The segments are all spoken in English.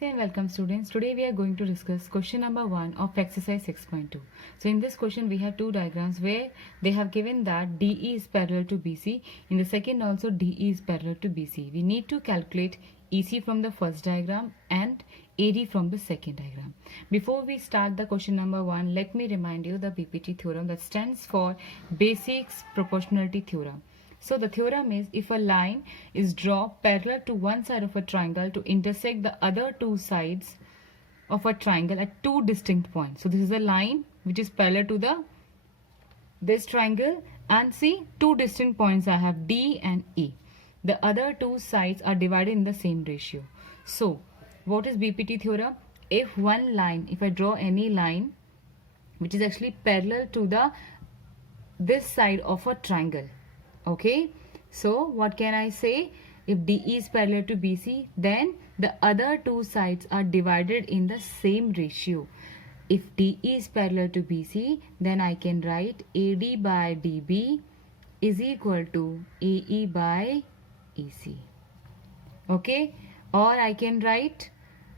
Namaste and welcome students. Today we are going to discuss question number 1 of exercise 6.2. So in this question we have two diagrams where they have given that DE is parallel to BC. In the second also DE is parallel to BC. We need to calculate EC from the first diagram and AD from the second diagram. Before we start the question number 1, let me remind you the BPT theorem that stands for Basics Proportionality Theorem. So the theorem is if a line is drawn parallel to one side of a triangle to intersect the other two sides of a triangle at two distinct points. So this is a line which is parallel to this triangle, and see two distinct points I have D and E. The other two sides are divided in the same ratio. So what is BPT theorem? If I draw any line which is actually parallel to this side of a triangle. Okay, so what can I say? If DE is parallel to BC, then the other two sides are divided in the same ratio. If DE is parallel to BC, then I can write AD by DB is equal to AE by EC. Okay, or I can write,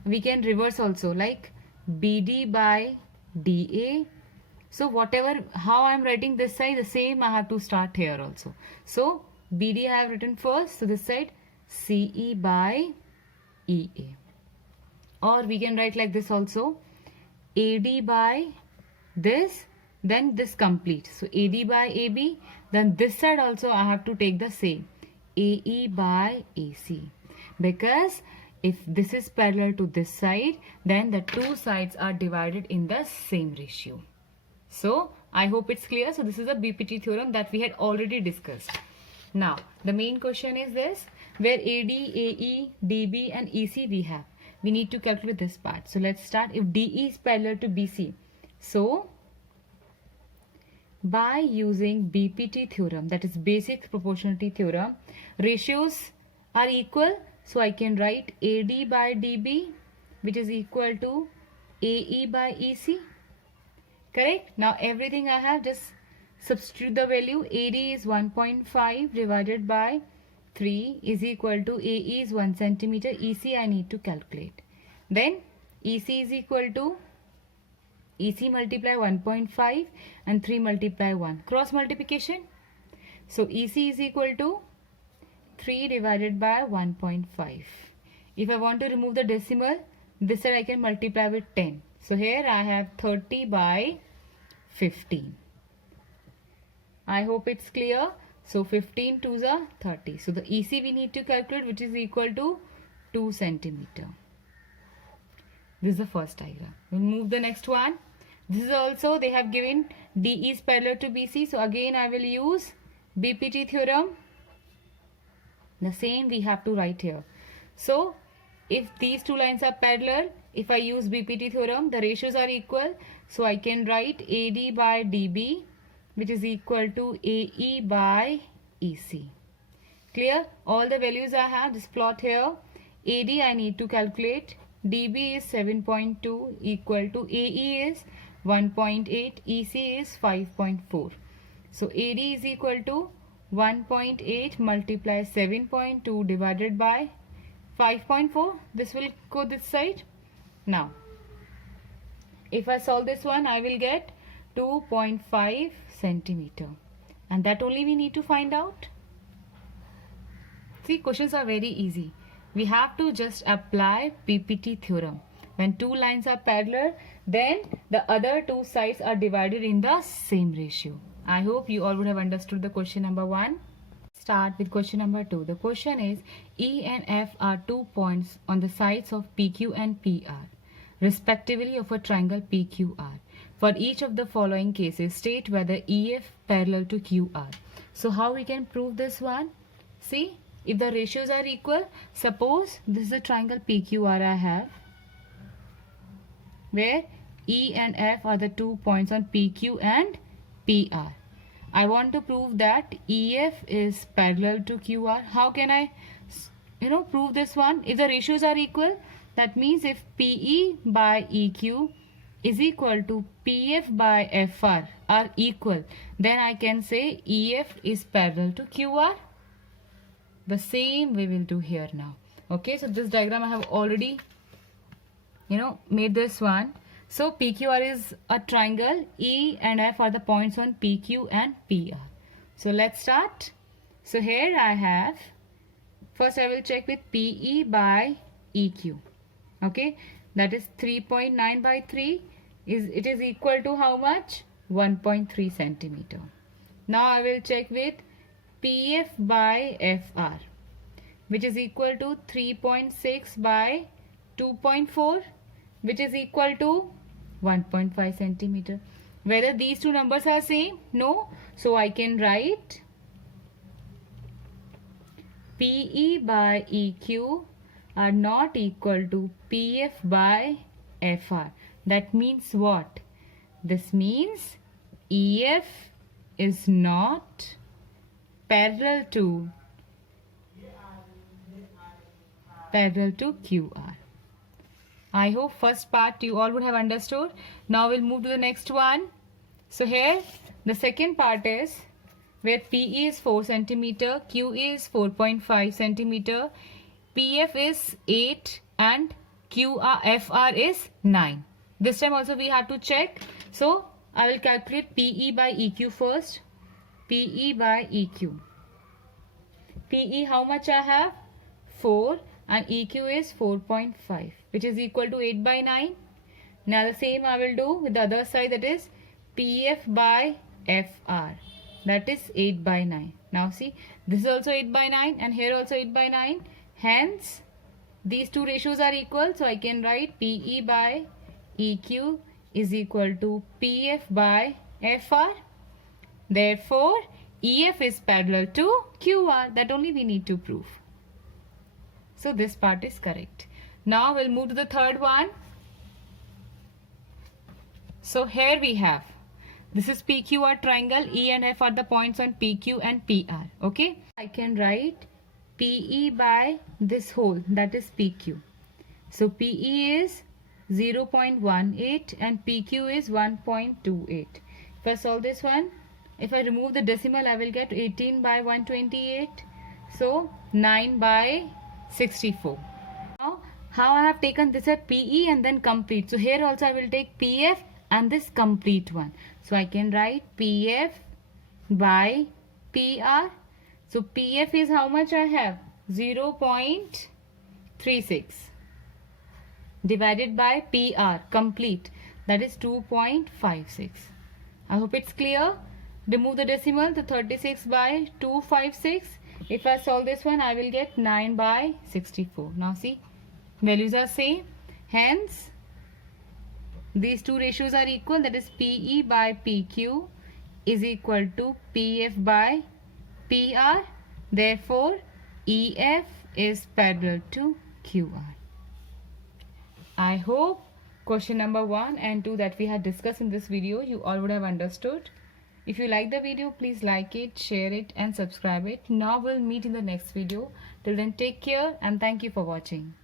we can reverse also, like BD by DA. So how I am writing this side, the same I have to start here also. So BD I have written first, so this side CE by EA. Or we can write like this also, AD by this, then this complete. So AD by AB, then this side also I have to take the same, AE by AC. Because if this is parallel to this side, then the two sides are divided in the same ratio. So I hope it's clear. So this is a BPT theorem that we had already discussed. Now the main question is this, where AD, AE, DB and EC we have. We need to calculate this part. So let's start. If DE is parallel to BC, so by using BPT theorem, that is basic proportionality theorem, ratios are equal. So I can write AD by DB which is equal to AE by EC. Correct? Now everything I have, just substitute the value. AD is 1.5 divided by 3 is equal to AE is 1 centimeter. EC I need to calculate. Then EC is equal to EC multiply 1.5 and 3 multiply 1. Cross multiplication. So EC is equal to 3 divided by 1.5. If I want to remove the decimal, this side I can multiply with 10. So here I have 30 by 15. I hope it's clear. So 15 2s are 30. So the EC we need to calculate, which is equal to 2 centimeter. This is the first diagram. We'll move the next one. This is also, they have given DE is parallel to BC. So again I will use BPT theorem. The same we have to write here. So if these two lines are parallel, if I use BPT theorem, the ratios are equal. So I can write AD by DB which is equal to AE by EC. Clear? All the values I have, just plot here. AD I need to calculate. DB is 7.2 equal to AE is 1.8. EC is 5.4. So AD is equal to 1.8 multiply 7.2 divided by 5.4. This will go this side. Now if I solve this one, I will get 2.5 centimeter, and that only we need to find out. See, questions are very easy. We have to just apply BPT theorem. When two lines are parallel, then the other two sides are divided in the same ratio. I hope you all would have understood the question number 1. Start with question number 2. The question is, E and F are 2 points on the sides of PQ and PR, respectively of a triangle PQR. For each of the following cases, state whether EF parallel to QR. So how we can prove this one? See, if the ratios are equal, suppose this is a triangle PQR I have, where E and F are the 2 points on PQ and PR. I want to prove that EF is parallel to QR. How can I, prove this one? If the ratios are equal, that means if PE by EQ is equal to PF by FR are equal, then I can say EF is parallel to QR. The same we will do here now. Okay, so this diagram I have already made this one. So PQR is a triangle. E and F are the points on PQ and PR. So let's start. So here I have, first I will check with PE by EQ. Okay, that is 3.9 by 3. It is equal to how much? 1.3 centimeter. Now I will check with PF by FR, which is equal to 3.6 by 2.4, which is equal to 1.5 centimeter. Whether these two numbers are same? No. So I can write PE by EQ are not equal to PF by FR. That means what? This means EF is not parallel to QR. I hope first part you all would have understood. Now we'll move to the next one. So here the second part is where PE is 4 centimeter, QE is 4.5 centimeter, PF is 8 and FR is 9. This time also we have to check. So I will calculate PE by EQ first. PE by EQ. PE how much I have? 4 and EQ is 4.5, which is equal to 8 by 9. Now the same I will do with the other side, that is PF by FR. That is 8 by 9. Now see, this is also 8 by 9 and here also 8 by 9. Hence, these two ratios are equal. So I can write PE by EQ is equal to PF by FR. Therefore, EF is parallel to QR. That only we need to prove. So this part is correct. Now we'll move to the third one. So here we have, this is PQR triangle. E and F are the points on PQ and PR. Okay. I can write PE by this whole, that is PQ. So PE is 0.18 and PQ is 1.28. If I solve this one, if I remove the decimal, I will get 18 by 128. So 9 by 64. Now how I have taken this at PE and then complete. So here also I will take PF and this complete one. So I can write PF by PR. So PF is how much I have? 0.36 divided by PR complete, that is 2.56. I hope it's clear. Remove the decimal, the 36 by 256. If I solve this one, I will get 9 by 64. Now see, values are same. Hence, these two ratios are equal, that is PE by PQ is equal to PF by PR. Therefore, EF is parallel to QR. I hope question number 1 and 2 that we had discussed in this video you all would have understood. If you like the video, please like it, share it and subscribe it. Now we'll meet in the next video. Till then, take care and thank you for watching.